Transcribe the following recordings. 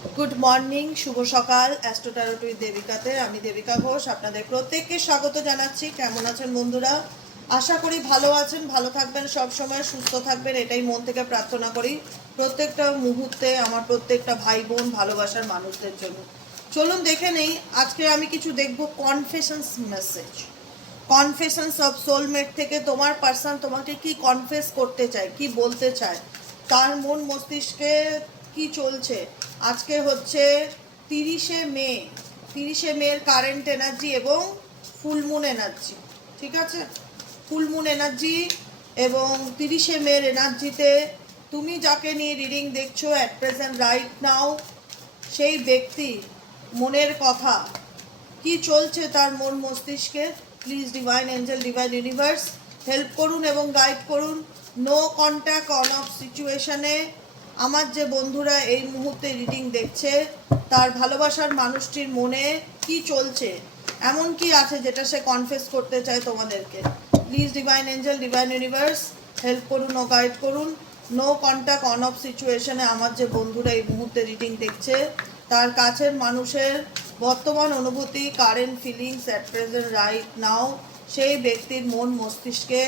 Good morning, শুভ সকাল। Astro tarot with দেবিকাতে আমি দেবিকা ঘোষ আপনাদের প্রত্যেককে স্বাগত জানাচ্ছি। কেমন আছেন বন্ধুরা? আশা করি ভালো আছেন, ভালো থাকবেন, সব সময় সুস্থ থাকবেন, এটাই মন থেকে প্রার্থনা করি প্রত্যেকটা মুহূর্তে আমার প্রত্যেকটা ভাই বোন ভালোবাসার মানুষদের জন্য। চলুন দেখে নেই আজকে আমি কিছু দেখব confessions message. Confessions of soulmate থেকে তোমার পার্সন তোমাকে কি কনফেস করতে চায়, কি বলতে চায়, তার মন মস্তিষ্কে কি চলছে। আজকে হচ্ছে 30শে মে, 30শে মের কারেন্ট এনার্জি এবং ফুলমুন এনার্জি। ঠিক আছে, ফুলমুন এনার্জি এবং 30শে মের এনার্জিতে তুমি যাকে নিয়ে রিডিং দেখছো অ্যাট প্রেজেন্ট রাইট নাও, সেই ব্যক্তি মনের কথা কি চলছে তার মন মস্তিষ্কে। Please divine angel, divine universe help করুন এবং গাইড করুন। নো কন্ট্যাক্ট অন অফ সিচুয়েশনে আমার যে বন্ধুরা এই মুহূর্তে রিডিং দেখছে তার ভালোবাসার মানুষটির মনে কি চলছে, এমন কি আছে যেটা সে কনফেস করতে চায় তোমাদেরকে। Please divine angel, divine universe help করুন ও গাইড করুন। নো কন্ট্যাক্ট অন অফ সিচুয়েশনে আমার যে বন্ধুরা এই মুহূর্তে রিডিং দেখছে তার কাছের মানুষের বর্তমান অনুভূতি, current feelings at present right now, সেই ব্যক্তির মন মস্তিষ্কে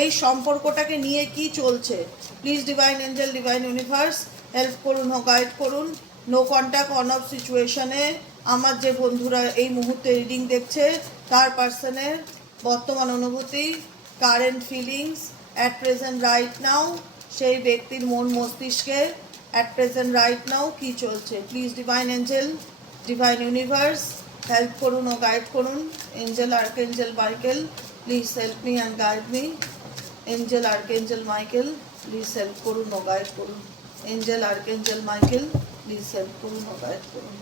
এই সম্পর্কটাকে নিয়ে কি চলছে। Please divine angel, divine universe help করুন ও গাইড করুন। নো কন্ট্যাক্ট অন অফ সিচুয়েশনে আমার যে বন্ধুরা এই মুহূর্তে রিডিং দেখছে তার পার্সনের বর্তমান অনুভূতি, current feelings at present right now, সেই ব্যক্তির মন মস্তিষ্কে অ্যাট প্রেজেন্ট রাইট নাও কি চলছে। Please divine angel, divine universe help করুন ও গাইড করুন। Angel archangel Michael please help me and guide me. Angel archangel Michael please help করুন ও গাইড করুন। Angel archangel Michael please help করুন ও গাইড করুন।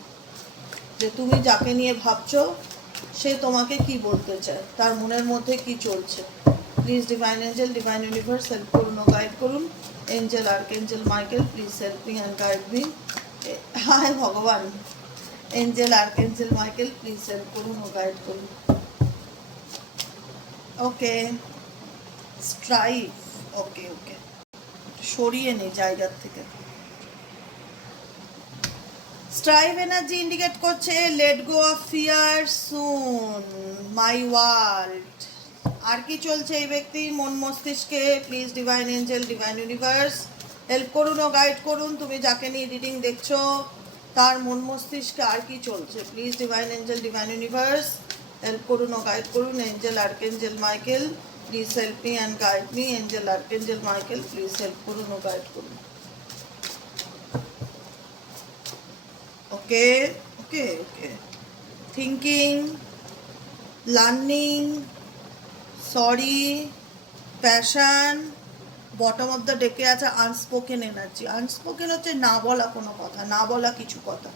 যে তুমি যাকে নিয়ে ভাবছো সে তোমাকে কি বলতে চায়, তার মনের মধ্যে কি চলছে। Please divine angel, divine universe help করুন ও গাইড করুন। Angel archangel Michael please help me and guide me. হায় ভগবান, angel archangel Michael please help করুন ও গাইড করুন। ওকে, স্ট্রাইভ। ওকে ওকে, সরিয়ে নেই জায়গার থেকে। স্ট্রাইভ এনার্জি ইন্ডিকেট করছে let go of fear soon my world. আর কি চলছে এই ব্যক্তির মন মস্তিষ্কে? Please divine angel, divine universe help করুন ও গাইড করুন। তুমি যাকে নিয়ে রিডিং দেখছো তার মন মস্তিষ্কে আর কি চলছে। Please divine angel, divine universe help করুন ও গাইড করুন। Angel archangel Michael please help me and guide me. Angel archangel Michael please help করুন ও গাইড করুন। Okay okay okay, thinking, learning, sorry, passion. Bottom of the ডেকে আছে unspoken energy. Unspoken হচ্ছে না বলা কোনো কথা, না বলা কিছু কথা।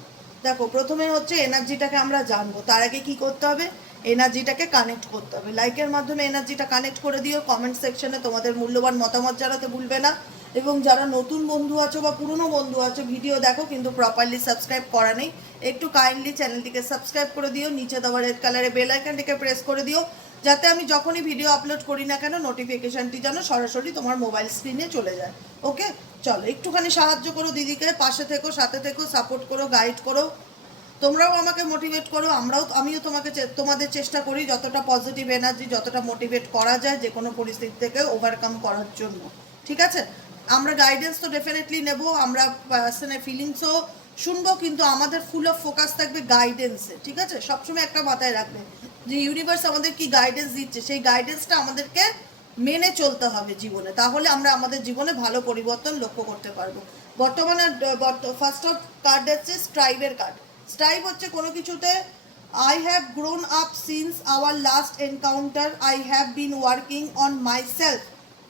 দেখো, প্রথমে হচ্ছে এনার্জিটাকে আমরা জানবো, তার আগে কি করতে হবে, এনার্জিটাকে কানেক্ট করতে হবে। লাইকের মাধ্যমে এনার্জিটা কানেক্ট করে দিও। কমেন্ট সেকশনে তোমাদের মূল্যবান মতামত জানাতে ভুলবে না। এবং যারা নতুন বন্ধু আছো বা পুরনো বন্ধু আছো, ভিডিও দেখো কিন্তু প্রপারলি সাবস্ক্রাইব করা নেই, একটু কাইন্ডলি চ্যানেলটিকে সাবস্ক্রাইব করে দিও। নিচে দেওয়া রেড কালারের বেল আইকনটিকে প্রেস করে দিও, যাতে আমি যখনই ভিডিও আপলোড করি না কেন নোটিফিকেশানটি যেন সরাসরি তোমার মোবাইল স্ক্রিনে চলে যায়। ওকে, চলো একটুখানি সাহায্য করো দিদিকে, পাশে থেকো, সাথে থেকো, সাপোর্ট করো, গাইড করো। তোমরাও আমাকে মোটিভেট করো, আমিও তোমাদের চেষ্টা করি যতটা পজিটিভ এনার্জি, যতটা মোটিভেট করা যায় যে কোনো পরিস্থিতি থেকে ওভারকাম করার জন্য। ঠিক আছে, আমরা গাইডেন্স তো ডেফিনেটলি নেব, আমরা পার্সনের ফিলিংসও শুনবো, কিন্তু আমাদের ফুল অফ ফোকাস থাকবে গাইডেন্সে। ঠিক আছে, সবসময় একটা মাথায় রাখবে যে ইউনিভার্স আমাদের কি গাইডেন্স দিচ্ছে, সেই গাইডেন্সটা আমাদেরকে মেনে চলতে হবে জীবনে, তাহলে আমরা আমাদের জীবনে ভালো পরিবর্তন লক্ষ্য করতে পারবো। বর্তমানে ফার্স্ট অফ কার্ড হচ্ছে স্ট্রাইভের কার্ড। স্ট্রাইভ হচ্ছে কোনো কিছুতে I have grown up since our last encounter. I have been working on myself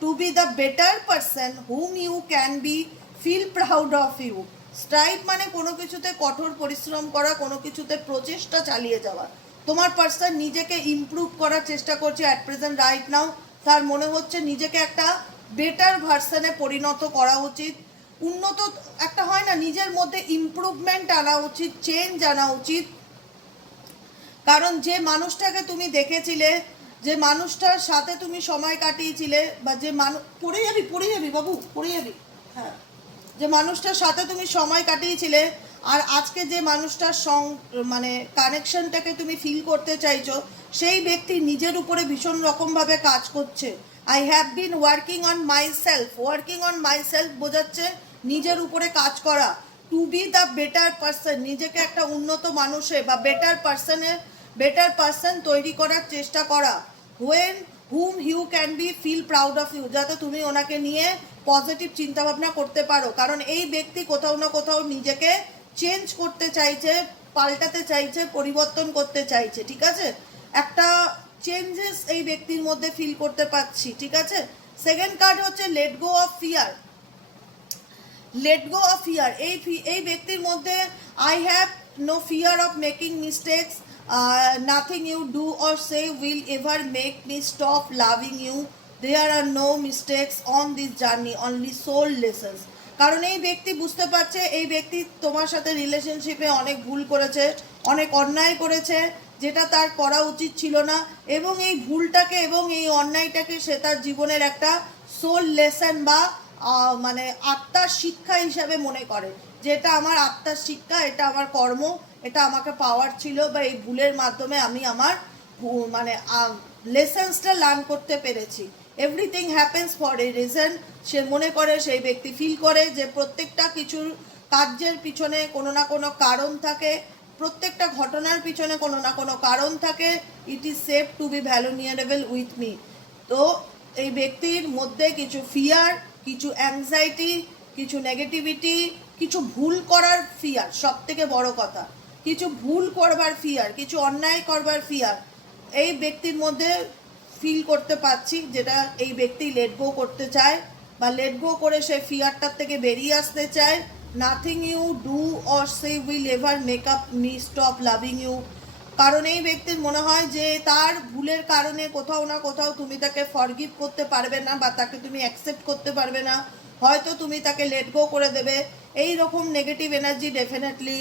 to be the better person whom you can be. Feel proud of you. Strive মানে কোনো কিছুতে কঠোর পরিশ্রম করা, কোনো কিছুতে প্রচেষ্টা চালিয়ে যাওয়া। তোমার পার্সন নিজেকে ইমপ্রুভ করার চেষ্টা করছে অ্যাট প্রেজেন্ট রাইট নাও। তার মনে হচ্ছে নিজেকে একটা বেটার ভার্সনে পরিণত করা উচিত। উন্নত একটা হয় না, নিজের মধ্যে ইমপ্রুভমেন্ট আনা উচিত, চেঞ্জ আনা উচিত। কারণ যে মানুষটাকে তুমি দেখেছিলে, যে মানুষটার সাথে তুমি সময় কাটিয়েছিলে, বা যে পড়ে যাবি বাবু, পড়ে যাবি, হ্যাঁ, যে মানুষটার সাথে তুমি সময় কাটিয়েছিলে আর আজকে যে মানুষটার মানে কানেকশনটাকে তুমি ফিল করতে চাইছো, সেই ব্যক্তি নিজের উপরে ভীষণ রকমভাবে কাজ করছে। I have been working on myself বোঝাচ্ছে নিজের উপরে কাজ করা, to be the better person, নিজেকে একটা উন্নত মানুষে বা বেটার পার্সন তৈরি করার চেষ্টা করা। When whom you can be feel proud of you, যাতে তুমি ওনাকে নিয়ে পজিটিভ চিন্তাভাবনা করতে পারো। কারণ এই ব্যক্তি কোথাও না কোথাও নিজেকে চেঞ্জ করতে চাইছে, পাল্টাতে চাইছে, পরিবর্তন করতে চাইছে, ঠিক আছে? একটা চেঞ্জেস এই ব্যক্তির মধ্যে ফিল করতে পাচ্ছি, ঠিক আছে? সেকেন্ড কার্ড হচ্ছে লেট গো অফ ফিয়ার। এই ব্যক্তির মধ্যে I have no fear of making mistakes, nothing you do or say will ever make me stop loving you, there are no mistakes on this journey, only soul lessons. কারণ এই ব্যক্তি বুঝতে পারছে এই ব্যক্তি তোমার সাথে রিলেশনশিপে অনেক ভুল করেছে, অনেক অন্যায় করেছে, যেটা তার করা উচিত ছিল না, এবং এই ভুলটাকে এবং এই অন্যায়টাকে সে তার জীবনের একটা সোল লেসন বা মানে আত্মার শিক্ষা হিসাবে মনে করে, যে এটা আমার আত্মার শিক্ষা, এটা আমার কর্ম, এটা আমাকে পাওয়ার ছিল, বা এই ভুলের মাধ্যমে আমি আমার মানে লেসন্সটা লার্ন করতে পেরেছি। Everything happens for a reason, সে মনে করে, সেই ব্যক্তি ফিল করে যে প্রত্যেকটা কিছুর কার্যের পিছনে কোনো না কোনো কারণ থাকে, প্রত্যেকটা ঘটনার পিছনে কোনো না কোনো কারণ থাকে। It is safe to be vulnerable with me. তো এই ব্যক্তির মধ্যে কিছু ফিয়ার, কিছু অ্যাংজাইটি, কিছু নেগেটিভিটি, কিছু ভুল করার ফিয়ার, সব থেকে বড় কথা, কিছু ভুল করবার ফিয়ার, কিছু অন্যায় করবার ফিয়ার এই ব্যক্তির মধ্যে ফিল করতে পাচ্ছি, যেটা এই ব্যক্তি লেট গো করতে চায়, বা লেট গো করে সে ফিয়ারটার থেকে বেরিয়ে আসতে চায়। Nothing you do or say will ever make up me stop loving you. কারণ এই ব্যক্তির মনে হয় যে তার ভুলের কারণে কোথাও না কোথাও তুমি তাকে ফরগিভ করতে পারবে না, বা তাকে তুমি অ্যাকসেপ্ট করতে পারবে না, হয়তো তুমি তাকে লেট গো করে দেবে। এই রকম নেগেটিভ এনার্জি ডেফিনেটলি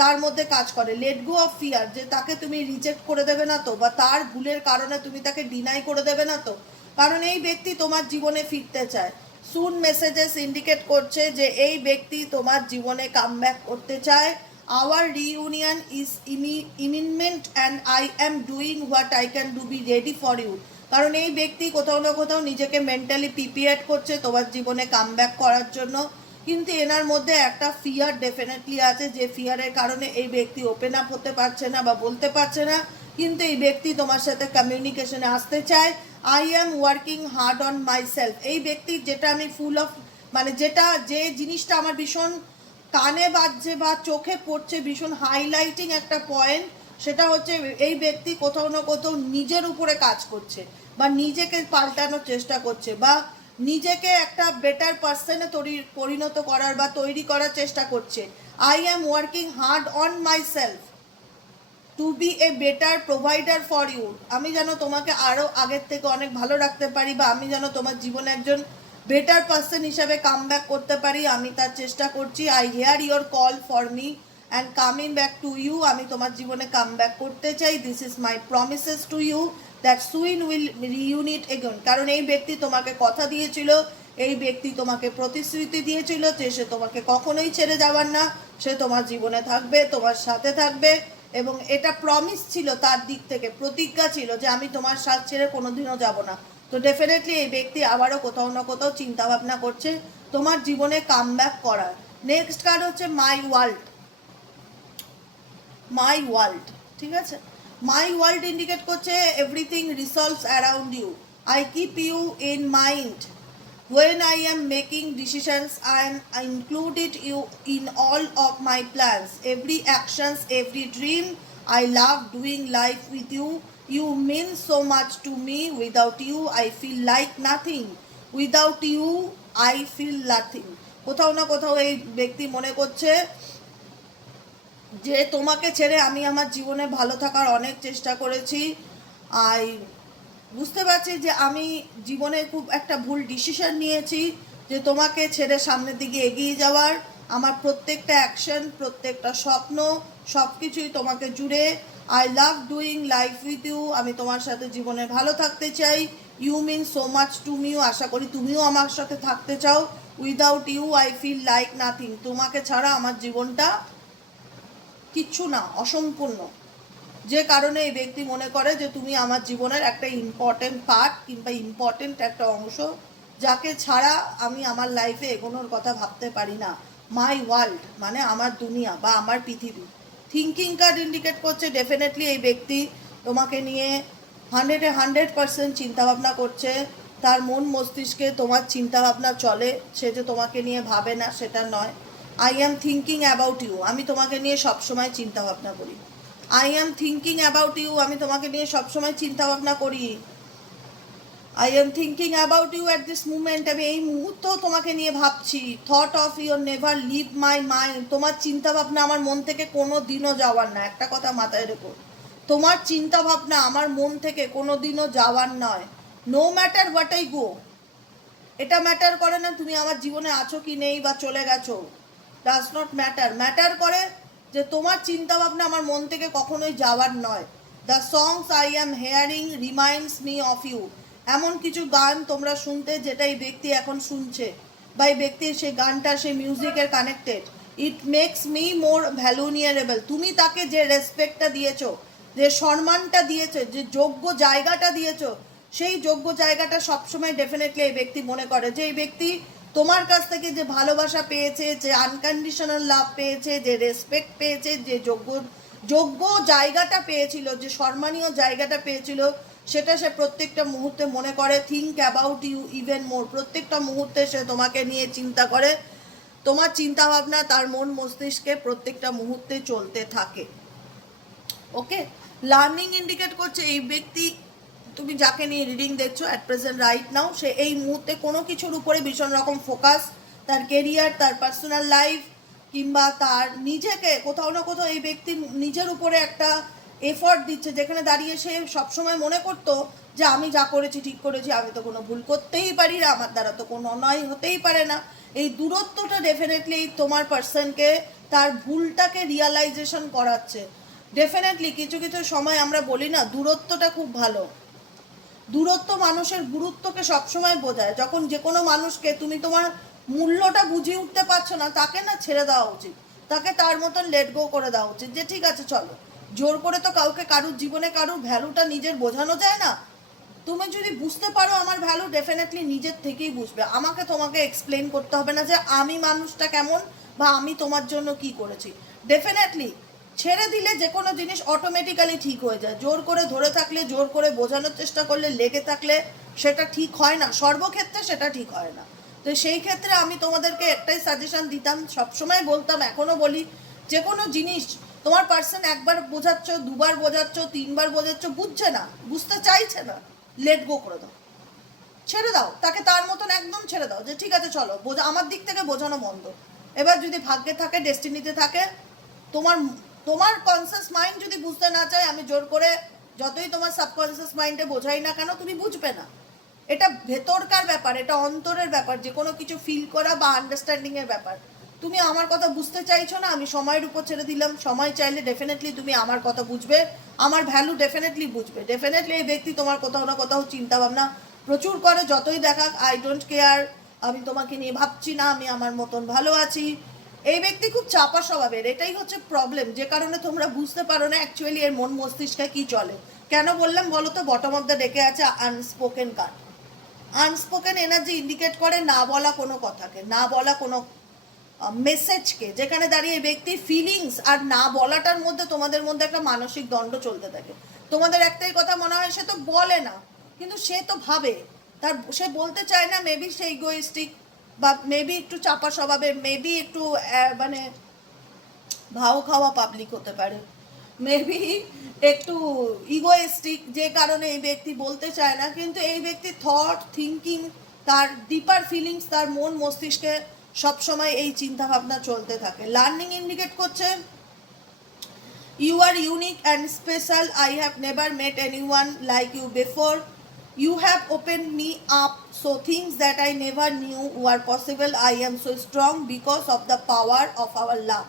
তার মধ্যে কাজ করে। লেট গো অফ ফিয়ার, যে তাকে তুমি রিজেক্ট করে দেবে না তো, বা তার ভুলের কারণে তুমি তাকে ডিনাই করে দেবে না তো। কারণ এই ব্যক্তি তোমার জীবনে ফিরতে চায়। সুন মেসেজেস ইন্ডিকেট করছে যে এই ব্যক্তি তোমার জীবনে কামব্যাক করতে চায়। Our reunion is imminent and I am doing what I can do be ready for you. কারণ এই ব্যক্তি কোথাও না কোথাও নিজেকে মেন্টালি প্রিপেয়ার করছে তোমার জীবনে কামব্যাক করার জন্য। কিন্তু এনার মধ্যে একটা ফিয়ার ডেফিনেটলি আছে, যে ফিয়ারের কারণে এই ব্যক্তি ওপেন আপ হতে পারছে না বা বলতে পারছে না। কিন্তু এই ব্যক্তি তোমার সাথে কমিউনিকেশনে আসতে চায়। I am working hard on my self. এই ব্যক্তি যেটা আমি ফুল অফ মানে যে জিনিসটা আমার ভীষণ কানে বাজছে বা চোখে পড়ছে, ভীষণ হাইলাইটিং একটা পয়েন্ট, সেটা হচ্ছে এই ব্যক্তি কোথাও না কোথাও নিজের উপরে কাজ করছে, বা নিজেকে পাল্টানোর চেষ্টা করছে, বা নিজেকে একটা বেটার পার্সনে পরিণত করার বা তৈরি করার চেষ্টা করছে। I am working hard on myself to be a better provider for you. আমি যেন তোমাকে আরও আগের থেকে অনেক ভালো রাখতে পারি, বা আমি যেন তোমার জীবনে একজন বেটার পার্সন হিসাবে কাম ব্যাক করতে পারি, আমি তার চেষ্টা করছি। I hear your call for me and coming back to you. আমি তোমার জীবনে কাম ব্যাক করতে চাই। This is my promises to you that soon will reunite again. কারণ এই ব্যক্তি তোমাকে কথা দিয়েছিল, এই ব্যক্তি তোমাকে প্রতিশ্রুতি দিয়েছিল যে সে তোমাকে কখনোই ছেড়ে যাওয়ার না, সে তোমার জীবনে থাকবে, তোমার সাথে থাকবে, এবং এটা প্রমিস ছিল তার দিক থেকে, প্রতিজ্ঞা ছিল যে আমি তোমার সাথ ছেড়ে কোনোদিনও যাব না। তো ডেফিনেটলি এই ব্যক্তি আবারও কোথাও না কোথাও চিন্তা ভাবনা করছে তোমার জীবনে কাম ব্যাক করার। নেক্সট কার্ড হচ্ছে মাই ওয়ার্ল্ড, ঠিক আছে? মাই ওয়ার্ল্ড ইন্ডিকেট করছে everything revolves around you. I keep you in mind when I am making decisions, I included you in all of my plans, every actions, every dream. I love doing life with you. You mean so much to me. Without you I feel like nothing. Without you I feel nothing. কোথাও না কোথাও এই ব্যক্তি মনে করছে যে তোমাকে ছেড়ে আমি আমার জীবনে ভালো থাকার অনেক চেষ্টা করেছি। বুঝতে পারছি যে আমি জীবনে খুব একটা ভুল ডিসিশন নিয়েছি, যে তোমাকে ছেড়ে সামনের দিকে এগিয়ে যাওয়ার। আমার প্রত্যেকটা অ্যাকশন, প্রত্যেকটা স্বপ্ন, সব কিছুই তোমাকে জুড়ে। I love doing life with you. আমি তোমার সাথে জীবনে ভালো থাকতে চাই। You mean so much to me. আশা করি তুমিও আমার সাথে থাকতে চাও। Without you I feel like nothing, তোমাকে ছাড়া আমার জীবনটা কিচ্ছু না, অসম্পূর্ণ। যে কারণে এই ব্যক্তি মনে করে যে তুমি আমার জীবনের একটা ইম্পর্টেন্ট পার্ট কিংবা ইম্পর্টেন্ট একটা অংশ, যাকে ছাড়া আমি আমার লাইফে এগোনোর কথা ভাবতে পারি না। মাই ওয়ার্ল্ড মানে আমার দুনিয়া বা আমার পৃথিবী। থিঙ্কিং কার্ড ইন্ডিকেট করছে ডেফিনেটলি এই ব্যক্তি তোমাকে নিয়ে 100% চিন্তাভাবনা করছে। তার মন মস্তিষ্কে তোমার চিন্তাভাবনা চলে, সে যে তোমাকে নিয়ে ভাবে না সেটা নয়। I am thinking about you, আমি তোমাকে নিয়ে সবসময় চিন্তাভাবনা করি। I am thinking about you, আমি তোমাকে নিয়ে সবসময় চিন্তাভাবনা করি। I am thinking about you at this moment, আমি এই মুহূর্তেও তোমাকে নিয়ে ভাবছি। Thought of your never leave my mind, তোমার চিন্তাভাবনা আমার মন থেকে কোনো দিনও যাওয়ার না। একটা কথা মাথায় রেখো, তোমার চিন্তাভাবনা আমার মন থেকে কোনো দিনও যাওয়ার নয়। No matter what I go, এটা ম্যাটার করে না তুমি আমার জীবনে আছো কি নেই বা চলে গেছো, ডাজ নট ম্যাটার। ম্যাটার করে যে তোমার চিন্তাভাবনা আমার মন থেকে কখনোই যাওয়ার নয়। The songs I am hearing reminds me of you, এমন কিছু গান তোমরা শুনতে যেটা এই ব্যক্তি এখন শুনছে বা এই ব্যক্তির সেই গানটা সেই মিউজিকের connected. It makes me more vulnerable, তুমি তাকে যে রেসপেক্টটা দিয়েছো, যে সম্মানটা দিয়েছো, যে যোগ্য জায়গাটা দিয়েছো, সেই যোগ্য জায়গাটা সবসময় ডেফিনেটলি এই ব্যক্তি মনে করে যে এই ব্যক্তি তোমার কাছ থেকে যে ভালোবাসা পেয়েছে, যে আনকন্ডিশনাল লাভ পেয়েছে, যে রেসপেক্ট পেয়েছে, যে যোগ্য জায়গাটা পেয়েছিল, যে সম্মানীয় জায়গাটা পেয়েছিল, সেটা সে প্রত্যেকটা মুহূর্তে মনে করে। Think about you even more, প্রত্যেকটা মুহূর্তে সে তোমাকে নিয়ে চিন্তা করে। তোমার চিন্তাভাবনা তার মন মস্তিষ্কে প্রত্যেকটা মুহূর্তে চলতে থাকে। ওকে, লার্নিং ইন্ডিকেট করছে এই ব্যক্তি, তুমি যাকে নিয়ে রিডিং দেখছো অ্যাট প্রেজেন্ট রাইট নাও, সে এই মুহূর্তে কোনো কিছুর উপরে ভীষণ রকম ফোকাস, তার কেরিয়ার, তার পার্সোনাল লাইফ কিংবা তার নিজেকে কোথাও না কোথাও এই ব্যক্তি নিজের উপরে একটা এফর্ট দিচ্ছে, যেখানে দাঁড়িয়ে সে সবসময় মনে করতো যে আমি যা করেছি ঠিক করেছি, আমি তো কোনো ভুল করতেই পারি না, আমার দ্বারা তো কোনো অন্যায় হতেই পারে না। এই দূরত্বটা ডেফিনেটলি তোমার পার্সনকে তার ভুলটাকে রিয়ালাইজেশন করাচ্ছে। ডেফিনেটলি কিছু কিছু সময় আমরা বলি না দূরত্বটা খুব ভালো, দূরত্ব মানুষের গুরুত্বকে সবসময় বোঝায়। যখন যে কোনো মানুষকে তুমি তোমার মূল্যটা বুঝিয়ে উঠতে পারছো না, তাকে না ছেড়ে দেওয়া উচিত, তাকে তার মতন লেট গো করে দেওয়া উচিত, যে ঠিক আছে চলো। জোর করে তো কাউকে কারুর জীবনে কারুর ভ্যালুটা নিজের বোঝানো যায় না। তুমি যদি বুঝতে পারো আমার ভ্যালু, ডেফিনেটলি নিজের থেকেই বুঝবে। আমাকে তোমাকে এক্সপ্লেন করতে হবে না যে আমি মানুষটা কেমন বা আমি তোমার জন্য কি করেছি। ডেফিনেটলি ছেড়ে দিলে যে কোনো জিনিস অটোমেটিক্যালি ঠিক হয়ে যায়। জোর করে ধরে থাকলে, জোর করে বোঝানোর চেষ্টা করলে, লেগে থাকলে সেটা ঠিক হয় না, সর্বক্ষেত্রে সেটা ঠিক হয় না। তো সেই ক্ষেত্রে আমি তোমাদেরকে একটাই সাজেশন দিতাম, সবসময় বলতাম, এখনও বলি, যে কোনো জিনিস তোমার পার্সন একবার বোঝাচ্ছ, দুবার বোঝাচ্ছ, তিনবার বোঝাচ্ছ, বুঝছে না, বুঝতে চাইছে না, লেট গো করে দাও, ছেড়ে দাও তাকে, তার মতন একদম ছেড়ে দাও, যে ঠিক আছে চলো, আমার দিক থেকে বোঝানো বন্ধ। এবার যদি ভাগ্যে থাকে, ডেস্টিনিতে থাকে, তোমার তোমার কনসিয়াস মাইন্ড যদি বুঝতে না চায়, আমি জোর করে যতই তোমার সাবকনসিয়াস মাইন্ডে বোঝাই না কেন, তুমি বুঝবে না। এটা ভেতরকার ব্যাপার, এটা অন্তরের ব্যাপার, যে কোনো কিছু ফিল করা বা আন্ডারস্ট্যান্ডিংয়ের ব্যাপার। তুমি আমার কথা বুঝতে চাইছো না, আমি সময়ের উপর ছেড়ে দিলাম। সময় চাইলে ডেফিনেটলি তুমি আমার কথা বুঝবে, আমার ভ্যালু ডেফিনেটলি বুঝবে। ডেফিনেটলি এই ব্যক্তি তোমার কোথাও না কোথাও চিন্তাভাবনা প্রচুর করে, যতই দেখাক আই ডোন্ট কেয়ার, আমি তোমাকে নিয়ে ভাবছি না, আমি আমার মতন ভালো আছি। এই ব্যক্তি খুব চাপা স্বভাবের, এটাই হচ্ছে প্রবলেম, যে কারণে তোমরা বুঝতে পারো না অ্যাকচুয়ালি এর মন মস্তিষ্কে কি চলে। কেন বললাম বলো তো? বটম অফ দ্য ডেকে আছে unspoken card. Unspoken energy indicate করে না বলা কোনো কথাকে, না বলা কোনো মেসেজকে, যেখানে দাঁড়িয়ে ব্যক্তির ফিলিংস আর না বলাটার মধ্যে তোমাদের মধ্যে একটা মানসিক দ্বন্দ্ব চলতে থাকে। তোমাদের একটাই কথা মনে হয়, সে তো বলে না, কিন্তু সে তো ভাবে, তার সে বলতে চায় না, মেবি সে ইগোইস্টিক বা মেবি একটু চাপা স্বভাবের, মেবি একটু মানে ভাও খাওয়া পাবলিক হতে পারে, মেবি একটু ইগোয়েস্টিক, যে কারণে এই ব্যক্তি বলতে চায় না। কিন্তু এই ব্যক্তি থট, থিঙ্কিং, তার ডিপার ফিলিংস, তার মন মস্তিষ্কে সবসময় এই চিন্তাভাবনা চলতে থাকে। লার্নিং ইন্ডিকেট করছে you are unique and special, I have never met anyone like you before, you have opened me up so things that I never knew were possible, I am so strong because of the power of our love,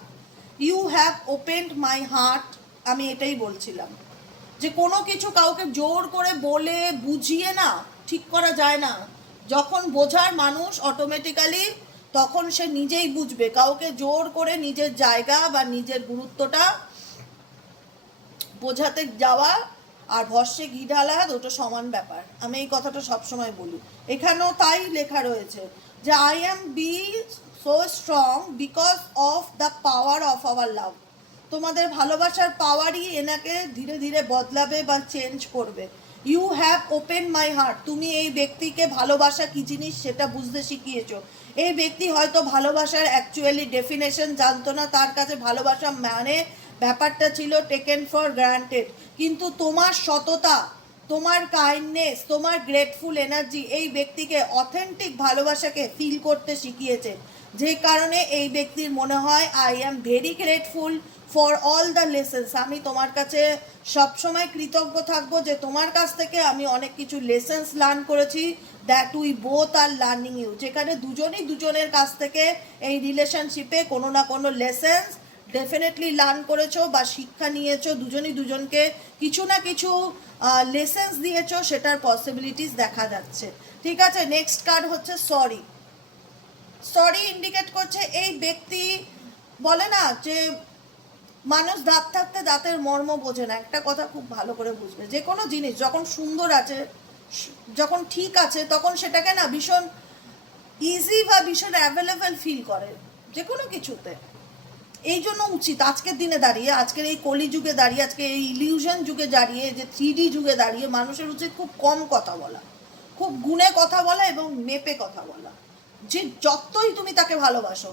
you have opened my heart. আমি এটাই বলছিলাম যে কোনো কিছু কাউকে জোর করে বলে বুঝিয়ে না ঠিক করা যায় না। যখন বোঝার মানুষ অটোমেটিক্যালি তখন সে নিজেই বুঝবে। কাউকে জোর করে নিজের জায়গা বা নিজের গুরুত্বটা বোঝাতে যাওয়া আর ভস্যে ঘি ঢালা দুটো সমান ব্যাপার। আমি এই কথাটা সবসময় বলি, এখানেও তাই লেখা রয়েছে যে I am be so strong because of the power of our love. তোমাদের ভালোবাসার পাওয়ারই এনাকে ধীরে ধীরে বদলাবে বা চেঞ্জ করবে। You have open my heart. তুমি এই ব্যক্তিকে ভালোবাসা কী জিনিস সেটা বুঝতে শিখিয়েছো। এই ব্যক্তি হয়তো ভালোবাসার অ্যাকচুয়ালি ডেফিনেশন জানতো না, তার কাছে ভালোবাসা মানে ব্যাপারটা ছিল টেকেন ফর গ্রান্টেড। কিন্তু তোমার সততা, তোমার কাইন্ডনেস, তোমার গ্রেটফুল এনার্জি এই ব্যক্তিকে অথেন্টিক ভালোবাসাকে ফিল করতে শিখিয়েছে, যে কারণে এই ব্যক্তির মনে হয় I am very grateful for all the lessons. আমি তোমার কাছে সবসময় কৃতজ্ঞ থাকবো যে তোমার কাছ থেকে আমি অনেক কিছু লেসেন্স লার্ন করেছি, that we both are learning you. যেখানে দুজনই দুজনের কাছ থেকে এই রিলেশনশিপে কোনো না কোনো লেসেন্স ডেফিনেটলি লার্ন করেছো বা শিক্ষা নিয়েছো, দুজনই দুজনকে কিছু না কিছু লেসেন্স দিয়েছো, সেটার পসিবিলিটিস দেখা যাচ্ছে। ঠিক আছে, নেক্সট কার্ড হচ্ছে সরি। সরি ইন্ডিকেট করছে এই ব্যক্তি বলে না যে মানুষ দাঁত থাকতে দাঁতের মর্ম বোঝে না। একটা কথা খুব ভালো করে বুঝবে, যে কোনো জিনিস যখন সুন্দর আছে, যখন ঠিক আছে, তখন সেটাকে না ভীষণ ইজি বা ভীষণ অ্যাভেলেবেল ফিল করে যে কোনো কিছুতে। এই জন্য উচিত আজকের দিনে দাঁড়িয়ে, আজকের এই কলিযুগে দাঁড়িয়ে, আজকে এই ইলিউশন যুগে দাঁড়িয়ে, যে 3D যুগে দাঁড়িয়ে মানুষের উচিত খুব কম কথা বলা, খুব গুণে কথা বলা এবং মেপে কথা বলা। যে যতই তুমি তাকে ভালোবাসো,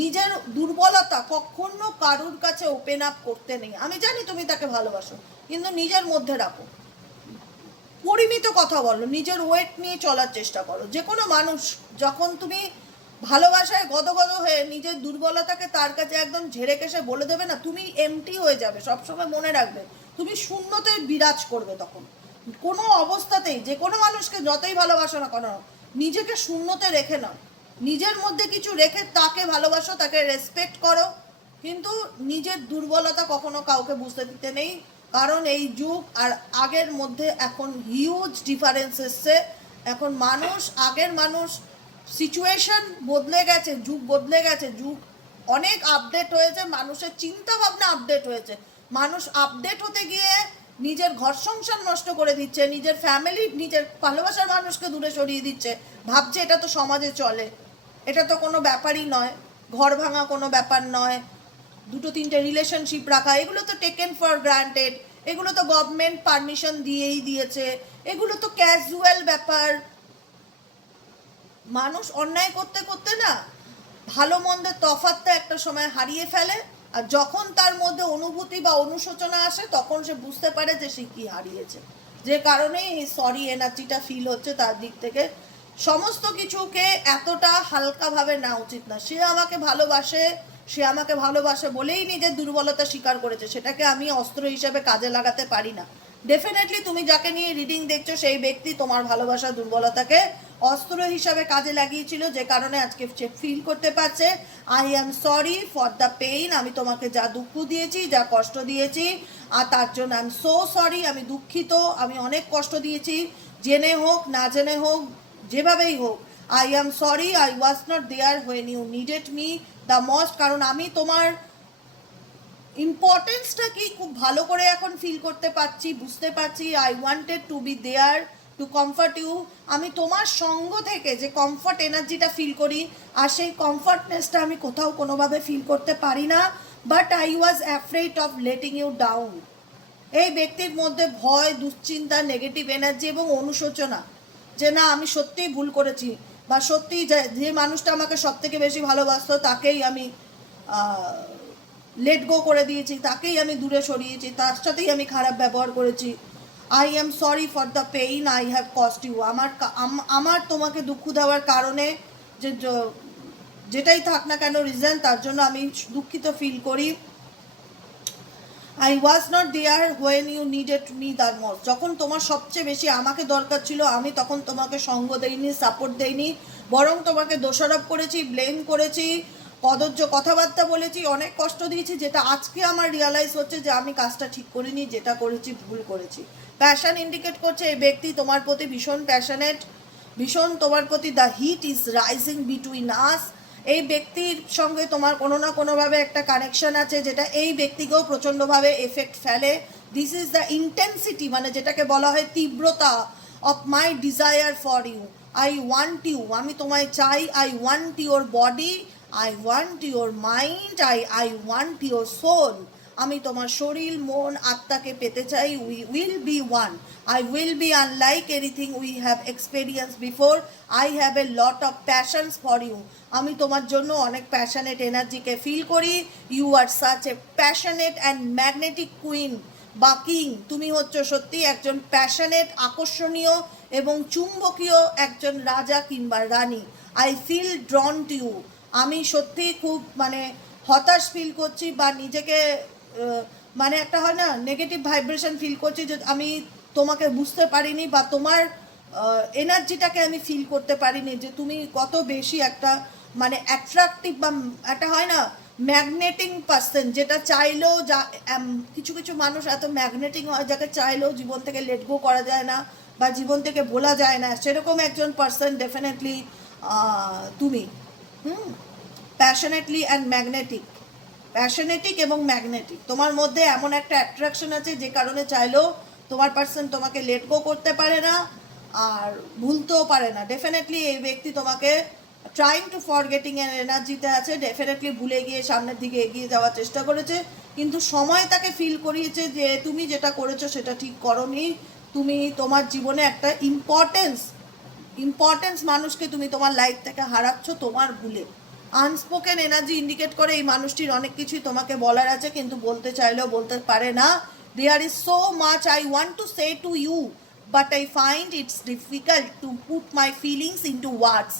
নিজের দুর্বলতা কখনো কারুর কাছে ওপেন আপ করতে নেই। আমি জানি তুমি তাকে ভালোবাসো, কিন্তু নিজের মধ্যে রাখো, পরিমিত কথা বলো, নিজের ওয়েট নিয়ে চলার চেষ্টা করো। যে কোনো মানুষ যখন তুমি ভালোবাসায় গদগদ হয়ে নিজের দুর্বলতাকে তার কাছে একদম ঝেড়ে কেসে বলে দেবে না, তুমি এমটি হয়ে যাবে। সবসময় মনে রাখবে তুমি শূন্যতে বিরাজ করবে। তখন কোনো অবস্থাতেই যে কোনো মানুষকে যতই ভালোবাসো না কেন, নিজেকে শূন্যতে রেখে নাও, নিজের মধ্যে কিছু রেখে তাকে ভালোবাসো, তাকে রেসপেক্ট করো, কিন্তু নিজের দুর্বলতা কখনো কাউকে বুঝতে দিতে নেই। কারণ এই যুগ আর আগের মধ্যে এখন হিউজ ডিফারেন্স এসছে। এখন মানুষ, আগের মানুষ, সিচুয়েশন বদলে গেছে, যুগ বদলে গেছে, যুগ অনেক আপডেট হয়েছে, মানুষের চিন্তা ভাবনা আপডেট হয়েছে। মানুষ আপডেট হতে গিয়ে নিজের ঘর সংসার নষ্ট করে দিচ্ছে, নিজের ফ্যামিলি, নিজের ভালোবাসার মানুষকে দূরে সরিয়ে দিচ্ছে, ভাবছে এটা তো সমাজে চলে, এটা তো কোনো ব্যাপারই নয়, ঘর ভাঙা কোনো ব্যাপার নয়, দুটো তিনটে রিলেশনশিপ রাখা এগুলো তো টেকেন ফর গ্রান্টেড, এগুলো তো গভর্নমেন্ট পারমিশন দিয়েই দিয়েছে, এগুলো তো ক্যাজুয়াল ব্যাপার। মানুষ অন্যায় করতে করতে না ভালো মন্দের তফাৎটা একটা সময় হারিয়ে ফেলে, আর যখন তার মধ্যে অনুভূতি বা অনুশোচনা আসে তখন সে বুঝতে পারে যে সে কি হারিয়েছে। যে কারণে এই সরি এনার্জিটা ফিল হচ্ছে তার দিক থেকে। সমস্ত কিছুকে এতটা হালকাভাবে নেওয়া উচিত না। সে আমাকে ভালোবাসে, সে আমাকে ভালোবাসে বলেই নিজের দুর্বলতা স্বীকার করেছে, সেটাকে আমি অস্ত্র হিসেবে কাজে লাগাতে পারি না। ডেফিনেটলি তুমি যাকে নিয়ে রিডিং দেখছো সেই ব্যক্তি তোমার ভালোবাসা দুর্বলতাকে অস্ত্র হিসাবে কাজে লাগিয়েছিল, যে কারণে আজকে ফিল করতে পারছে I am sorry for the pain. আমি তোমাকে যা দুঃখ দিয়েছি, যা কষ্ট দিয়েছি, আর তার জন্য আই এম সো সরি। আমি দুঃখিত, আমি অনেক কষ্ট দিয়েছি, জেনে হোক না জেনে হোক, যেভাবেই হোক। I am sorry, I was not there when you needed me the most. কারণ আমি তোমার ইম্পর্টেন্সটা কি খুব ভালো করে এখন ফিল করতে পারছি, বুঝতে পারছি। I wanted to be there to comfort you. আমি তোমার সঙ্গ থেকে যে কমফর্ট এনার্জিটা ফিল করি, আর সেই কমফর্টনেসটা আমি কোথাও কোনোভাবে ফিল করতে পারি না। But I was afraid of letting you down. এই ব্যক্তির মধ্যে ভয়, দুশ্চিন্তা, নেগেটিভ এনার্জি এবং অনুশোচনা, যে না আমি সত্যিই ভুল করেছি, বা সত্যিই যে মানুষটা আমাকে সব থেকে বেশি ভালোবাসতো তাকেই আমি লেট গো করে দিয়েছি, তাকেই আমি দূরে সরিয়েছি, তার সাথেই আমি খারাপ ব্যবহার করেছি। I am sorry for the pain I have caused you. আমার তোমাকে দুঃখ দেওয়ার কারণে যে যেটাই থাক না কেন রিজন, তার জন্য আমি দুঃখিত ফিল করি। I was not there when you needed me the most. যখন তোমার সবচেয়ে বেশি আমাকে দরকার ছিল, আমি তখন তোমাকে সঙ্গ দেইনি, সাপোর্ট দেইনি, বরং তোমাকে দোষারোপ করেছি, ব্লেম করেছি, কদর্য কথাবার্তা বলেছি, অনেক কষ্ট দিয়েছি, যেটা আজকে আমার রিয়ালাইজ হচ্ছে যে আমি কাজটা ঠিক করিনি, যেটা করেছি ভুল করেছি। প্যাশন ইন্ডিকেট করছে এই ব্যক্তি তোমার প্রতি ভীষণ প্যাশনেট, ভীষণ তোমার প্রতি, the heat is rising between us. এই ব্যক্তির সঙ্গে তোমার কোনো না কোনোভাবে একটা কানেকশন আছে, যেটা এই ব্যক্তিকেও প্রচণ্ডভাবে এফেক্ট ফেলে। দিস ইজ দ্য ইন্টেন্সিটি, মানে যেটাকে বলা হয় তীব্রতা of my desire for you. I want you, আমি তোমায় চাই। I want your body, I want your mind, I want your soul. আমি তোমার শরীর, মন, আত্মাকে পেতে চাই। We will be one. I will be unlike anything we have experience before. I have a lot of passions for you. আমি তোমার জন্য অনেক প্যাশনেট এনার্জিকে ফিল করি। You are such a passionate and magnetic queen বা king. তুমি হচ্ছ সত্যি একজন প্যাশনেট, আকর্ষণীয় এবং চুম্বকীয় একজন রাজা কিংবা রানী। I feel drawn to you. আমি সত্যি খুব মানে হতাশ ফিল করছি, বা নিজেকে মানে একটা হয় না নেগেটিভ ভাইব্রেশন ফিল করছি, যে আমি তোমাকে বুঝতে পারিনি বা তোমার এনার্জিটাকে আমি ফিল করতে পারিনি, যে তুমি কত বেশি একটা মানে অ্যাট্রাকটিভ বা একটা হয় না ম্যাগনেটিং পার্সন, যেটা চাইলেও যা কিছু কিছু মানুষ এত ম্যাগনেটিং হয় যাকে চাইলেও জীবন থেকে লেট গো করা যায় না বা জীবন থেকে বলা যায় না, সেরকম একজন পার্সন ডেফিনেটলি তুমি। প্যাশনেটলি অ্যান্ড ম্যাগনেটিক, প্যাশনেটিক এবং ম্যাগনেটিক, তোমার মধ্যে এমন একটা অ্যাট্রাকশন আছে যে কারণে চাইলেও তোমার পার্সন তোমাকে লেট গো করতে পারে না আর ভুলতেও পারে না। ডেফিনেটলি এই ব্যক্তি তোমাকে ট্রাইং টু ফরগেটিং এর এনার্জিতে আছে, ডেফিনেটলি ভুলে গিয়ে সামনের দিকে এগিয়ে যাওয়ার চেষ্টা করেছে, কিন্তু সময় তাকে ফিল করিয়েছে যে তুমি যেটা করেছো সেটা ঠিক করোনি। তুমি তোমার জীবনে একটা ইম্পর্টেন্স মানুষকে তুমি তোমার লাইফ থেকে হারাচ্ছ তোমার ভুলে। আনস্পোকেন এনার্জি ইন্ডিকেট করে এই মানুষটির অনেক কিছুই তোমাকে বলার আছে, কিন্তু বলতে চাইলেও বলতে পারে না। There is so much I want to say to you, but I find it's difficult to put my feelings into words.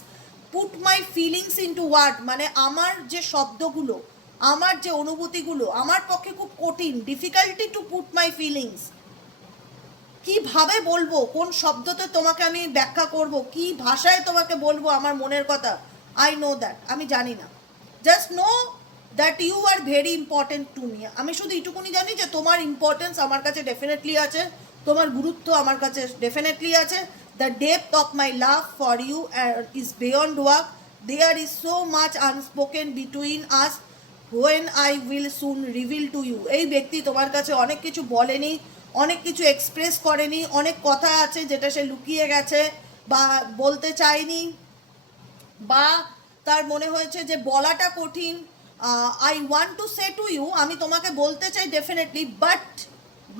Put my feelings into word মানে আমার যে শব্দগুলো, আমার যে অনুভূতিগুলো আমার পক্ষে খুব কঠিন। Difficulty to put my feelings, কিভাবে বলবো, কোন শব্দতে তোমাকে আমি ব্যাখ্যা করব, কি ভাষায় তোমাকে বলবো আমার মনের কথা। আই নো দ্যাট, আমি জানি না। Just know that you are very important to me. আমি শুধু এইটুকুনি জানি যে তোমার ইম্পর্টেন্স আমার কাছে ডেফিনেটলি আছে, তোমার গুরুত্ব আমার কাছে ডেফিনেটলি আছে। The depth of my love for you is beyond work. There is so much unspoken between us when I will soon reveal to you. এই ব্যক্তি তোমার কাছে অনেক কিছু বলেনি, অনেক কিছু এক্সপ্রেস করেনি, অনেক কথা আছে যেটা সে লুকিয়ে গেছে বা বলতে চায়নি, বা তার মনে হয়েছে যে বলাটা কঠিন। I want to say to you, আমি তোমাকে বলতে চাই definitely,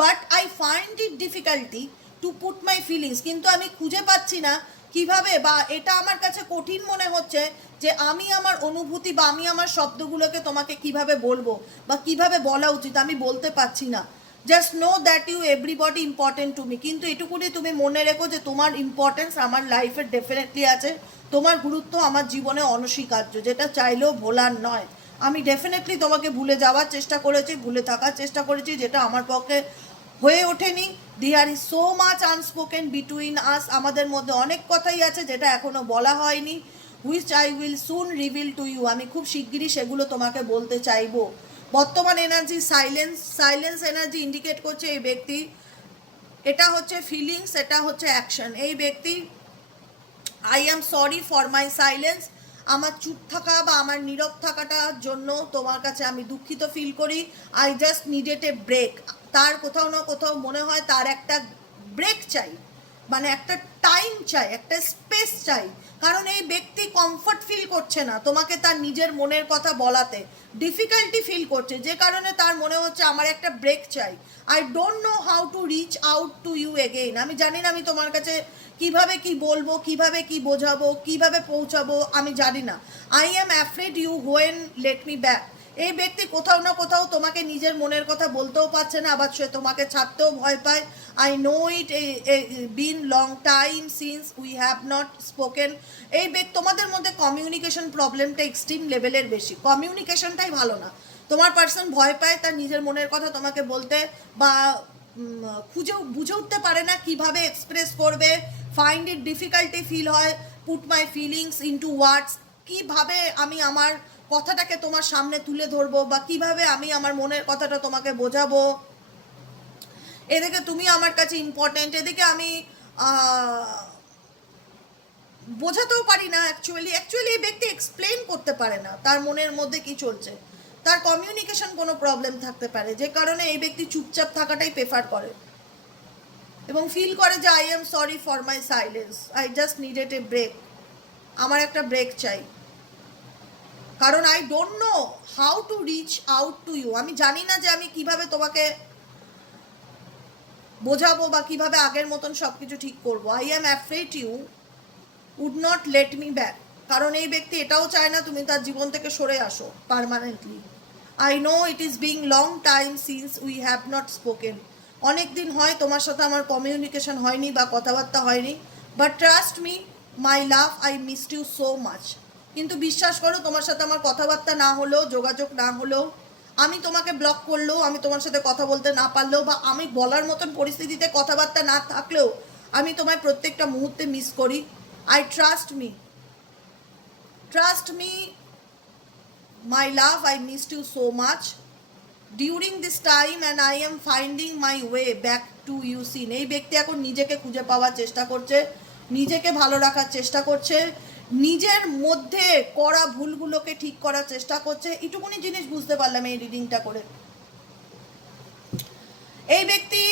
but I find it difficulty to put my feelings, কিন্তু আমি খুঁজে পাচ্ছি না কিভাবে, বা এটা আমার কাছে কঠিন মনে হচ্ছে যে আমি আমার অনুভূতি বা আমি আমার শব্দগুলোকে তোমাকে কিভাবে বলবো বা কিভাবে বলা উচিত, আমি বলতে পারছি না। Just know that you everybody important to me, কিন্তু এটুকুনি তুমি মনে রেখো যে তোমার ইম্পর্টেন্স আমার লাইফের ডেফিনেটলি আছে, তোমার গুরুত্ব আমার জীবনে অনস্বীকার্য, যেটা চাইলেও ভোলার নয়। আমি ডেফিনেটলি তোমাকে ভুলে যাওয়ার চেষ্টা করেছি, ভুলে থাকার চেষ্টা করেছি, যেটা আমার পক্ষে হয়ে ওঠেনি। There is so much unspoken between us, আমাদের মধ্যে অনেক কথাই আছে যেটা এখনো বলা হয়নি। Which I will soon reveal to you, আমি খুব শিগগিরই সেগুলো তোমাকে বলতে চাইবো। বর্তমান এনার্জি সাইলেন্স এনার্জি ইন্ডিকেট করছে এই ব্যক্তি, এটা হচ্ছে ফিলিংস, এটা হচ্ছে অ্যাকশন। এই ব্যক্তি I am sorry for my silence, আমার চুপ থাকা বা আমার নীরব থাকাটার জন্য তোমার কাছে আমি দুঃখিত ফিল করি। I just needed a break, তার কোথাও না কোথাও মনে হয় তার একটা ব্রেক চাই, মানে একটা টাইম চাই, একটা স্পেস চাই, কারণ এই ব্যক্তি কমফর্ট ফিল করছে না তোমাকে তার নিজের মনের কথা বলাতে, ডিফিকাল্টি ফিল করছে, যে কারণে তার মনে হচ্ছে আমার একটা ব্রেক চাই। I don't know how to reach out to you again, আমি জানি না আমি তোমার কাছে কিভাবে কি বলবো, কিভাবে কি বোঝাবো, কিভাবে পৌঁছাবো, আমি জানি না। I am afraid you when let me back, এই ব্যক্তি কোথাও না কোথাও তোমাকে নিজের মনের কথা বলতেও পারছে না, আবার সে তোমাকে ছাড়তেও ভয় পায়। I know it been long time since we have not spoken, এই ব্যক্তি তোমাদের মধ্যে কমিউনিকেশন প্রবলেমটা এক্সট্রিম লেভেলের বেশি, কমিউনিকেশনটাই ভালো না। তোমার পার্সন ভয় পায় তার নিজের মনের কথা তোমাকে বলতে, বা বুঝে উঠতে পারে না কিভাবে এক্সপ্রেস করবে, ফাইন্ড ইট ডিফিকাল্টি ফিল হয়, পুট মাই ফিলিংস ইনটু ওয়ার্ডস, কিভাবে আমি আমার কথাটাকে তোমার সামনে তুলে ধরবো বা কিভাবে আমি আমার মনের কথাটা তোমাকে বোঝাবো। এদিকে তুমি আমার কাছে ইম্পর্টেন্ট, এদিকে আমি বোঝাতেও পারি না অ্যাকচুয়ালি এই ব্যক্তি এক্সপ্লেন করতে পারে না তার মনের মধ্যে কি চলছে, তার কমিউনিকেশন কোনো প্রবলেম থাকতে পারে, যে কারণে এই ব্যক্তি চুপচাপ থাকাটাই প্রেফার করে এবং ফিল করে যে I am sorry for my silence, I just needed a break, আমার একটা ব্রেক চাই, কারণ I don't know how to reach out to you, আমি জানি না যে আমি কিভাবে তোমাকে বোঝাবো বা কিভাবে আগের মতন সব কিছু ঠিক করবো। I am afraid you would not let me back, কারণ এই ব্যক্তি এটাও চায় না তুমি তার জীবন থেকে সরে আসো permanently. I know it is being long time since we have not spoken, অনেক দিন হয় তোমার সাথে আমার কমিউনিকেশন হয়নি বা কথাবার্তা হয়নি, but trust me my love, I missed you so much. কিন্তু বিশ্বাস করো, তোমার সাথে আমার কথাবার্তা না হলেও, যোগাযোগ না হলেও, আমি তোমাকে ব্লক করলেও, আমি তোমার সাথে কথা বলতে না পারলেও, বা আমি বলার মতন পরিস্থিতিতে কথাবার্তা না থাকলেও আমি তোমায় প্রত্যেকটা মুহূর্তে মিস করি। I trust me my love, I missed you so much during this time and I am finding my way back to you soon. এই ব্যক্তি এখন নিজেকে খুঁজে পাওয়ার চেষ্টা করছে, নিজেকে ভালো রাখার চেষ্টা করছে, নিজের মধ্যে করা ভুলগুলোকে ঠিক করার চেষ্টা করছে। এটুকুনি জিনিস বুঝতে পারলাম এই রিডিংটা করে। এই ব্যক্তি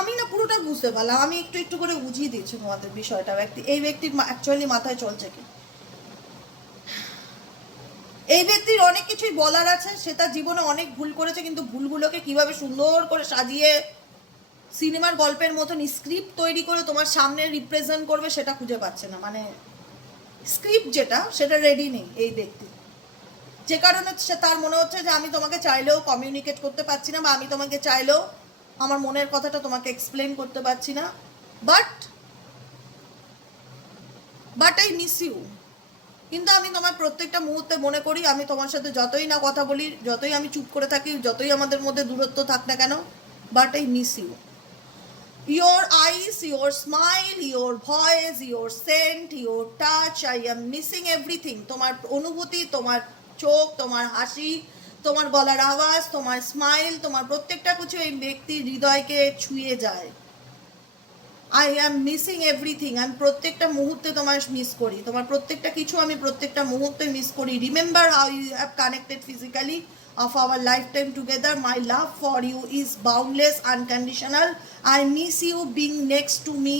আমি না পুরোটা বুঝতে পারলাম, আমি একটু একটু করে বুঝিয়ে দিচ্ছি তোমাদের বিষয়টা। এই ব্যক্তির অ্যাকচুয়ালি মাথায় চলছে কি, এই ব্যক্তির অনেক কিছুই বলার আছে, সে তার জীবনে অনেক ভুল করেছে, কিন্তু ভুলগুলোকে কিভাবে সুন্দর করে সাজিয়ে সিনেমার গল্পের মতন স্ক্রিপ্ট তৈরি করে তোমার সামনে রিপ্রেজেন্ট করবে সেটা খুঁজে পাচ্ছে না, মানে স্ক্রিপ্ট যেটা সেটা রেডি নেই এই ব্যক্তি, যে কারণে সে তার মনে হচ্ছে যে আমি তোমাকে চাইলেও কমিউনিকেট করতে পারছি না, বা আমি তোমাকে চাইলেও আমার মনের কথাটা তোমাকে এক্সপ্লেন করতে পারছি না, বাট আই মিস ইউ। কিন্তু আমি তোমার প্রত্যেকটা মুহূর্তে মনে করি, আমি তোমার সাথে যতই না কথা বলি, যতই আমি চুপ করে থাকি, যতই আমাদের মধ্যে দূরত্ব থাক না কেন, but I miss you. Your eyes, your smile, your voice, your scent, your touch, I am missing everything. তোমার অনুভূতি, তোমার চোখ, তোমার হাসি, তোমার গলার আওয়াজ, তোমার স্মাইল, তোমার প্রত্যেকটা কিছু এই ব্যক্তির হৃদয়কে ছুঁয়ে যায়। আই অ্যাম মিসিং এভরিথিং, আমি প্রত্যেকটা মুহূর্তে তোমার মিস করি, তোমার প্রত্যেকটা কিছু আমি প্রত্যেকটা মুহূর্তে মিস করি। Remember how you have connected physically of our lifetime together. My love for you is boundless, unconditional. I miss you being next to me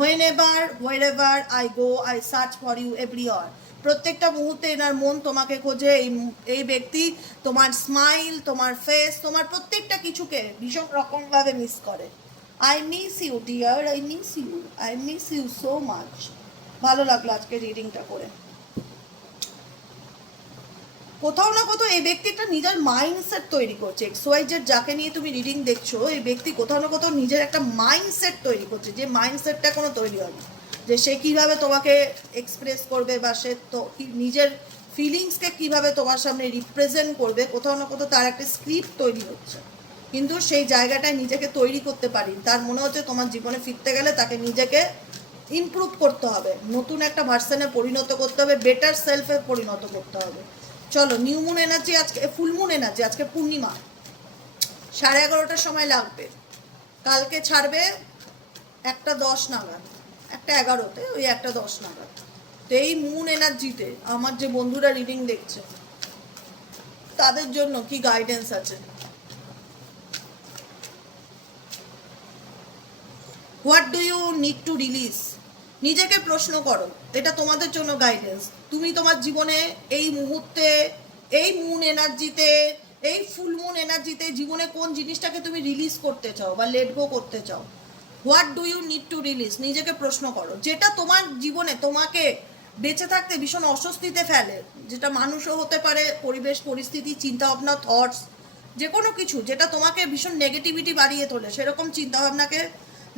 whenever, wherever I go. I search for you everywhere. প্রত্যেকটা মুহূর্তে এনার মন তোমাকে খোঁজে। এই ব্যক্তি তোমার smile, তোমার ফেস, তোমার প্রত্যেকটা কিছুকে ভীষণ রকমভাবে মিস করে। I miss you dear, I miss you so much. ভালো লাগলো আজকে রিডিংটা করে। কোথাও না কোথাও এই ব্যক্তি একটা নিজের মাইন্ডসেট তৈরি করছে। XYZ যাকে নিয়ে তুমি রিডিং দেখছো, এই ব্যক্তি কোথাও না কোথাও নিজের একটা মাইন্ডসেট তৈরি করছে, যে মাইন্ডসেটটা কোনো তৈরি হয়নি, যে সে কীভাবে তোমাকে এক্সপ্রেস করবে, বা সে তো নিজের ফিলিংসকে কীভাবে তোমার সামনে রিপ্রেজেন্ট করবে। কোথাও না কোথাও তার একটা স্ক্রিপ্ট তৈরি হচ্ছে, কিন্তু সেই জায়গাটায় নিজেকে তৈরি করতে পারি। তার মনে হচ্ছে তোমার জীবনে ফিরতে গেলে তাকে নিজেকে ইমপ্রুভ করতে হবে, নতুন একটা ভার্সনে পরিণত করতে হবে, বেটার সেলফে পরিণত করতে হবে। চলো, নিউ মুন এনার্জি আজকে, ফুল মুন এনার্জি আজকে পূর্ণিমা, 11:30টার সময় লাগবে, কালকে ছাড়বে 1:10 নাগাদ, 1:11-তে, ওই 1:10 নাগাদ। তো এই মুন এনার্জিতে আমার যে বন্ধুরা রিডিং দেখছে তাদের জন্য কি গাইডেন্স আছে? What do you need to release? নিজেকে প্রশ্ন করো, এটা তোমাদের জন্য গাইডেন্স। তুমি তোমার জীবনে এই মুহূর্তে, এই মুন এনার্জিতে, এই ফুল মুন এনার্জিতে জীবনে কোন জিনিসটাকে তুমি রিলিজ করতে চাও বা লেট গো করতে চাও? What do you need to release? নিজেকে প্রশ্ন করো, যেটা তোমার জীবনে তোমাকে বেঁচে থাকতে ভীষণ অস্বস্তিতে ফেলে, যেটা মানুষও হতে পারে, পরিবেশ, পরিস্থিতি, চিন্তাভাবনা, থটস, যে কোনো কিছু যেটা তোমাকে ভীষণ নেগেটিভিটি বাড়িয়ে তোলে, সেরকম চিন্তাভাবনাকে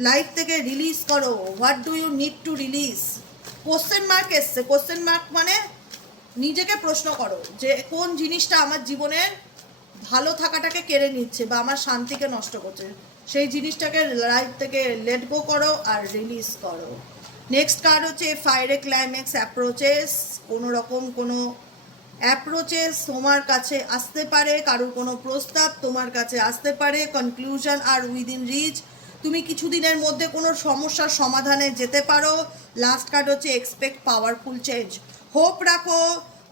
লাইফ থেকে রিলিজ করো। What do you need to release? Question mark এসছে, কোশ্চেন মার্ক মানে নিজেকে প্রশ্ন করো যে কোন জিনিসটা আমার জীবনের ভালো থাকাটাকে কেড়ে নিচ্ছে বা আমার শান্তিকে নষ্ট করছে, সেই জিনিসটাকে লাইফ থেকে লেট গো করো আর রিলিজ করো। নেক্সট কার্ড হচ্ছে ফায়ারে ক্লাইম্যাক্স অ্যাপ্রোচেস। কোনো রকম কোনো অ্যাপ্রোচেস তোমার কাছে আসতে পারে, কারোর কোনো প্রস্তাব তোমার কাছে আসতে পারে, কনক্লুশন আর উইদিন রিচ। তুমি কিছুদিনের মধ্যে কোনো সমস্যার সমাধানে যেতে পারো। লাস্ট কার্ড হচ্ছে এক্সপেক্ট পাওয়ারফুল চেঞ্জ, হোপ রাখো।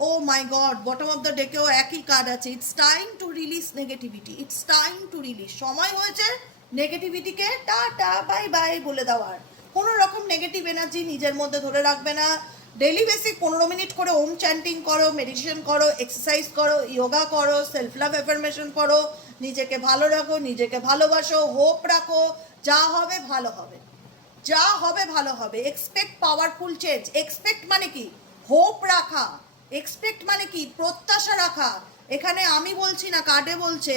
ও মাই গড, বটম অফ দ্য ডেকেও একই কার্ড আছে, it's time to release negativity, it's time to release. সময় হয়েছে নেগেটিভিটিকে টাটা বাই বাই বলে দেওয়ার। কোনো রকম নেগেটিভ এনার্জি নিজের মধ্যে ধরে রাখবে না। ডেলি বেসিক 15 মিনিট করে ওম চ্যান্টিং করো, মেডিটেশন করো, এক্সারসাইজ করো, যোগা করো, সেলফ লাভ অ্যাফার্মেশন করো, নিজেকে ভালো রাখো, নিজেকে ভালোবাসো, হোপ রাখো, যা হবে ভালো হবে, যা হবে ভালো হবে। এক্সপেক্ট পাওয়ারফুল চেঞ্জ, এক্সপেক্ট মানে কি হোপ রাখা, এক্সপেক্ট মানে কি প্রত্যাশা রাখা। এখানে আমি বলছি না, কার্ডে বলছে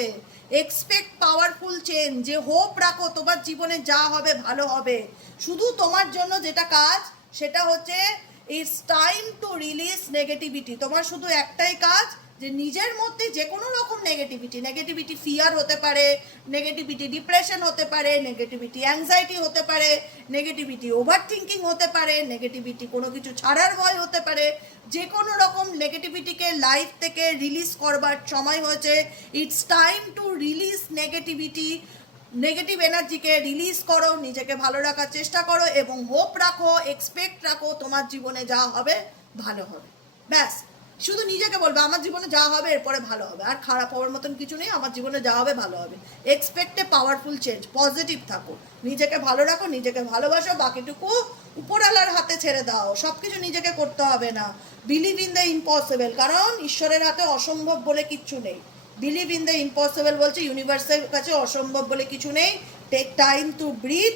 এক্সপেক্ট পাওয়ারফুল চেঞ্জ, যে হোপ রাখো তোমার জীবনে যা হবে ভালো হবে। শুধু তোমার জন্য যেটা কাজ সেটা হচ্ছে it's time to release negativity. তোমার শুধু একটাই কাজ, যে নিজের মধ্যে যে কোনো রকম নেগেটিভিটি ফিয়ার হতে পারে, নেগেটিভিটি ডিপ্রেশন হতে পারে, নেগেটিভিটি অ্যাংজাইটি হতে পারে, নেগেটিভিটি ওভার থিঙ্কিং হতে পারে, নেগেটিভিটি কোনো কিছু ছাড়ার ভয় হতে পারে, যে কোনো রকম নেগেটিভিটিকে লাইফ থেকে রিলিজ করবার সময় হয়েছে। It's time to release negativity, negative এনার্জিকে রিলিজ করো, নিজেকে ভালো রাখার চেষ্টা করো এবং হোপ রাখো, এক্সপেক্ট রাখো তোমার জীবনে যা হবে ভালো হবে। ব্যাস, শুধু নিজেকে বলবে আমার জীবনে যা হবে এরপরে ভালো হবে, আর খারাপ হওয়ার মতন কিছু নেই, আমার জীবনে যা হবে ভালো হবে। এক্সপেক্টে পাওয়ারফুল চেঞ্জ, পজিটিভ থাকো, নিজেকে ভালো রাখো, নিজেকে ভালোবাসো, বাকিটুকু উপরওয়ালার হাতে ছেড়ে দাও। সব কিছু নিজেকে করতে হবে না। বিলিভ ইন দ্য ইম্পসিবল, কারণ ঈশ্বরের হাতে অসম্ভব বলে কিচ্ছু নেই। বিলিভ ইন দ্য ইম্পসিবল বলছে, ইউনিভার্সের কাছে অসম্ভব বলে কিছু নেই। Take time to breathe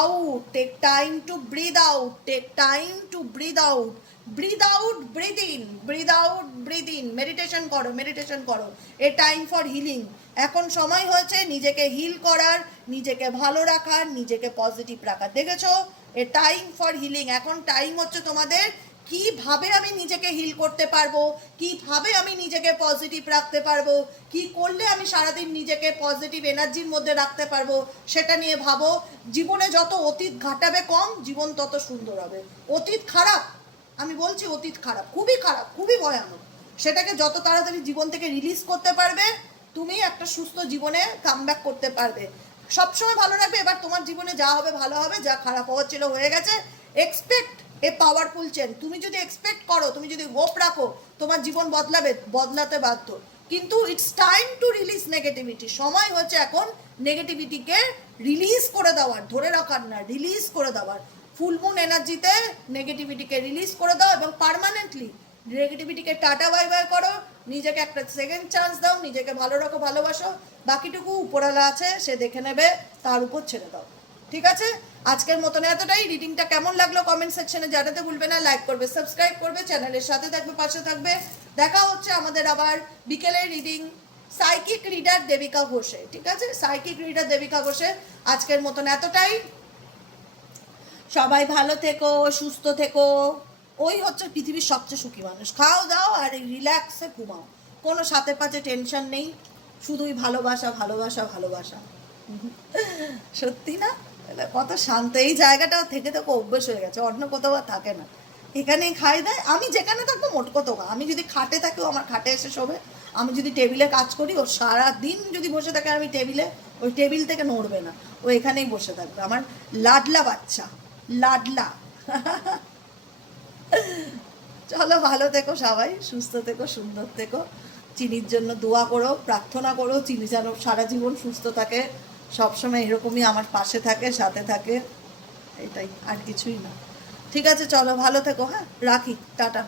out, take time to breathe out, take time to breathe out, breathe out, breathe in, breathe out, breathe in. Meditation করো, মেডিটেশন করো। A time for healing. এখন সময় হয়েছে নিজেকে হিল করার, নিজেকে ভালো রাখার, নিজেকে পজিটিভ রাখার। দেখেছো, এ টাইম ফর হিলিং। এখন টাইম হচ্ছে তোমাদের কিভাবে আমি নিজেকে হিল করতে পারবো, কিভাবে আমি নিজেকে পজিটিভ রাখতে পারবো, কি করলে আমি সারাদিন নিজেকে পজিটিভ এনার্জির মধ্যে রাখতে পারবো, সেটা নিয়ে ভাবো। জীবনে যত অতীত ঘাটাবে কম, জীবন তত সুন্দর হবে। অতীত খারাপ, আমি বলছি অতীত খারাপ, খুবই খারাপ, খুবই ভয়ানক। সেটাকে যত তাড়াতাড়ি জীবন থেকে রিলিজ করতে পারবে, তুমি একটা সুস্থ জীবনে কামব্যাক করতে পারবে। সবসময় ভালো রাখবে। এবার তোমার জীবনে যা হবে ভালো হবে, যা খারাপ হওয়ার ছিল হয়ে গেছে। Expect a powerful change. তুমি যদি এক্সপেক্ট করো, তুমি যদি হোপ রাখো, তোমার জীবন বদলাবে, বদলাতে বাধ্য। কিন্তু it's time to release negativity. সময় হচ্ছে এখন নেগেটিভিটিকে রিলিজ করে দেওয়ার, ধরে রাখার না, রিলিজ করে দেওয়ার। ফুল মুন এনার্জিতে নেগেটিভিটিকে রিলিজ করে দাও এবং পার্মানেন্টলি নেগেটিভিটিকে টাটা বাই বাই করো। নিজেকে একটা সেকেন্ড চান্স দাও, নিজেকে ভালো রাখো, ভালোবাসো। বাকিটুকু উপরওয়ালা আছে, সে দেখে নেবে, তার উপর ছেড়ে দাও। ঠিক আছে, আজকের মতন এতটাই। রিডিংটা কেমন লাগলো কমেন্ট সেকশনে জানাতে ভুলবে না। লাইক করবে, সাবস্ক্রাইব করবে, চ্যানেলের সাথে থাকবে, পাশে থাকবে। দেখা হচ্ছে আমাদের আবার বিকেলের রিডিং সাইকিক রিডার দেবিকা ঘোষে। ঠিক আছে, সাইকিক রিডার দেবিকা ঘোষে। আজকের মতন এতটাই। সবাই ভালো থেকো, সুস্থ থেকো। ওই হচ্ছে পৃথিবীর সবচেয়ে সুখী মানুষ। খাও দাও আর রিল্যাক্সে ঘুমাও, কোনো সাথে পাশে টেনশন নেই, শুধুই ভালোবাসা, ভালোবাসা, ভালোবাসা। সত্যি না, কত শান্ত এই জায়গাটা থেকে থেকে অভ্যেস হয়ে গেছে, অন্য কোথাও আর থাকে না। এখানেই খাই দেয়। আমি যেখানে থাকবো মোট কথা, আমি যদি খাটে থাকি ও আমার খাটে এসে শোবে, আমি যদি টেবিলে কাজ করি ও সারাদিন যদি বসে থাকে আমি টেবিলে, ওই টেবিল থেকে নড়বে না, ও এখানেই বসে থাকবে। আমার লাডলা বাচ্চা, লাডলা। চলো, ভালো থেকো সবাই, সুস্থ থেকো, সুন্দর থেকো। চিনির জন্য দোয়া করো, প্রার্থনা করো, চিনি যেন সারা জীবন সুস্থ থাকে, সবসময় এরকমই আমার পাশে থাকে, সাথে থাকে। এটাই, আর কিছুই না। ঠিক আছে, চলো ভালো থেকো। হ্যাঁ, রাখি, টাটা।